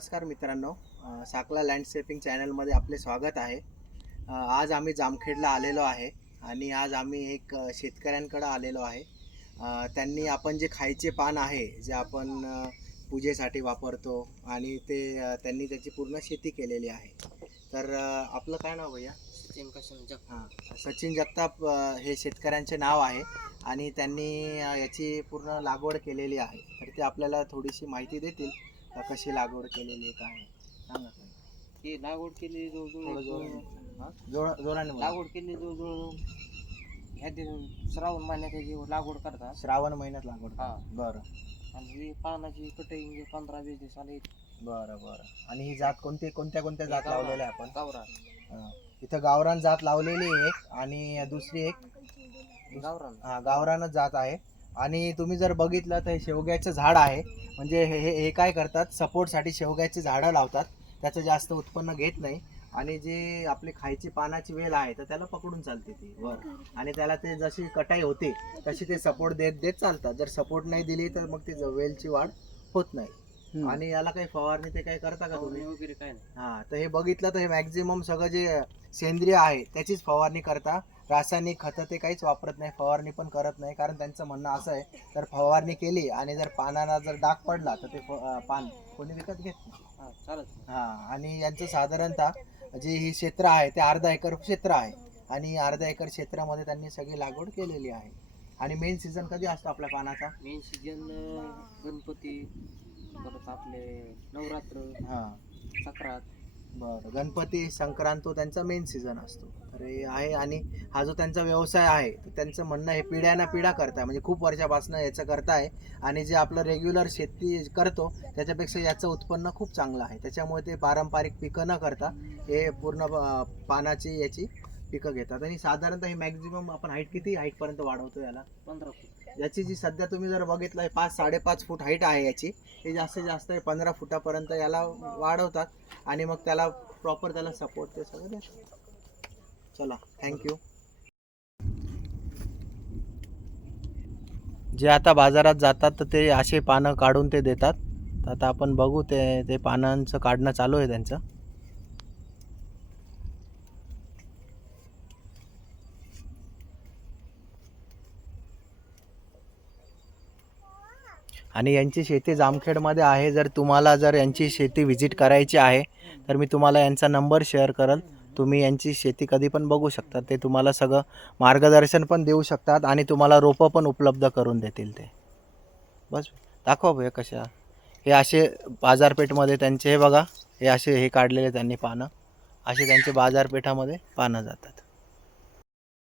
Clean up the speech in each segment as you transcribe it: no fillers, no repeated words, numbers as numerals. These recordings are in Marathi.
नमस्कार मित्रांनो, साकला लँडस्केपिंग चॅनलमध्ये आपले स्वागत आहे. आज आम्ही जामखेडला आलेलो आहे आणि आज आम्ही एक शेतकऱ्यांकडे आलेलो आहे. त्यांनी आपण जे खायचे पान आहे जे आपण पूजेसाठी वापरतो आणि ते त्यांनी त्याची पूर्ण शेती केलेली आहे. तर आपलं काय नाव भैया? सचिन जगताप हे शेतकऱ्यांचे नाव आहे आणि त्यांनी याची पूर्ण लागवड केलेली आहे. तर ते आपल्याला थोडीशी माहिती देतील कशी लागवड केलेली आहे काय सांगा. ही लागवड केली जोराने बोला. लागवड केली जवळजवळ ह्या श्रावण महिन्यात ह्याची लागवड करतात. श्रावण महिन्यात लागवड. हा. बरं. आणि ही पानाची कटिंग 15-20 दिवसाला येते. बरं बरं. आणि ही जात कोणत्या जात लावलेल्या आहे आपण? गावरान. इथं गावरान जात लावलेली एक आणि दुसरी एक गावरान. गावरानच जात आहे. आणि तुम्ही जर बघितलं तर हे शेवग्याचं झाड आहे. म्हणजे हे काय करतात, सपोर्टसाठी शेवग्याची झाडं लावतात. त्याचं जास्त उत्पन्न घेत नाही आणि जे आपली खायची पानाची वेल आहे तर त्याला पकडून चालते ती वर आणि त्याला ते जशी कटाई होते तशी ते सपोर्ट देत चालतात. जर सपोर्ट नाही दिली तर मग ती वेलची वाढ होत नाही. आणि याला काही फवारणी ते काही करता का तुम्ही वगैरे काय नाही. हां, तर हे बघितलं तर हे मॅक्झिमम सगळं जे सेंद्रिय आहे त्याचीच फवारणी करता. रासायनिक खतं ते काहीच वापरत नाही, फवारणी पण करत नाही. कारण त्यांचं म्हणणं असं आहे, तर फवारणी केली आणि जर पानाला जर डाग पडला तर ते पान कोणी विकत घेत नाही. चालत. हां, आणि यांचं साधारणतः जे ही क्षेत्र आहे ते अर्धा एकर क्षेत्र आहे आणि अर्धा एकर क्षेत्रामध्ये त्यांनी सगळी लागवड केलेली आहे. आणि मेन सीझन कधी असतो आपल्या पानाचा? मेन सीजन गणपती, परत आपले नवरात्र, सक्रात. बरं. गणपती, संक्रांत तो त्यांचा मेन सीझन असतो. तर हे आहे. आणि हा जो त्यांचा व्यवसाय आहे तर त्यांचं म्हणणं हे पिढ्याना पिढ्या करताय, म्हणजे खूप वर्षापासून याचं करताय आणि जे आपलं रेग्युलर शेती करतो त्याच्यापेक्षा याचं उत्पन्न खूप चांगलं आहे. त्याच्यामुळे ते पारंपरिक पिकं न करता हे पूर्ण पानाची याची पिकं घेतात. आणि साधारणतः हे मॅक्झिमम आपण किती हाईटपर्यंत वाढवतो याला? 15 फूट. याची जी सध्या तुम्ही जर बघितलं 5-5.5 फूट हाईट आहे याची, हे जास्तीत जास्त 15 फुटापर्यंत याला वाढवतात आणि मग त्याला प्रॉपर त्याला सपोर्ट ते सगळं देतात. चला, थँक्यू. जे आता बाजारात जातात तर ते असे पानं काढून ते देतात. तर आता आपण बघू ते पानांचं काढणं चालू आहे त्यांचं. आणि यांची शेती जामखेडमध्ये आहे. जर तुम्हाला यांची शेती व्हिजिट करायची आहे तर मी तुम्हाला यांचा नंबर शेअर करेल. तुम्ही यांची शेती कधी पण बघू शकता. ते तुम्हाला सगळं मार्गदर्शन पण देऊ शकतात आणि तुम्हाला रोपं पण उपलब्ध करून देतील ते. बस दाखवा भैया कशा. हे असे बाजारपेठमध्ये त्यांचे हे बघा, हे असे हे काढलेले त्यांनी पानं, असे त्यांचे बाजारपेठामध्ये पानं जातात.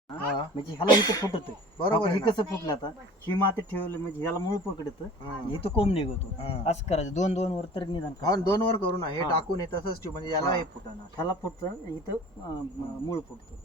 म्हणजे ह्याला इथं फुटतोय बरोबर. हे कसं फुटलं आता ही मातीत ठेवलं म्हणजे ह्याला मूळ पकडतं, इथं कोंब निघतो. असं करायचं 2-2 वर तर निदान. 2 वर करू ना, हे टाकून हे तसंच ठेवू म्हणजे याला हे फुटणार. ह्याला फुटतं, इथं मूळ फुटतं.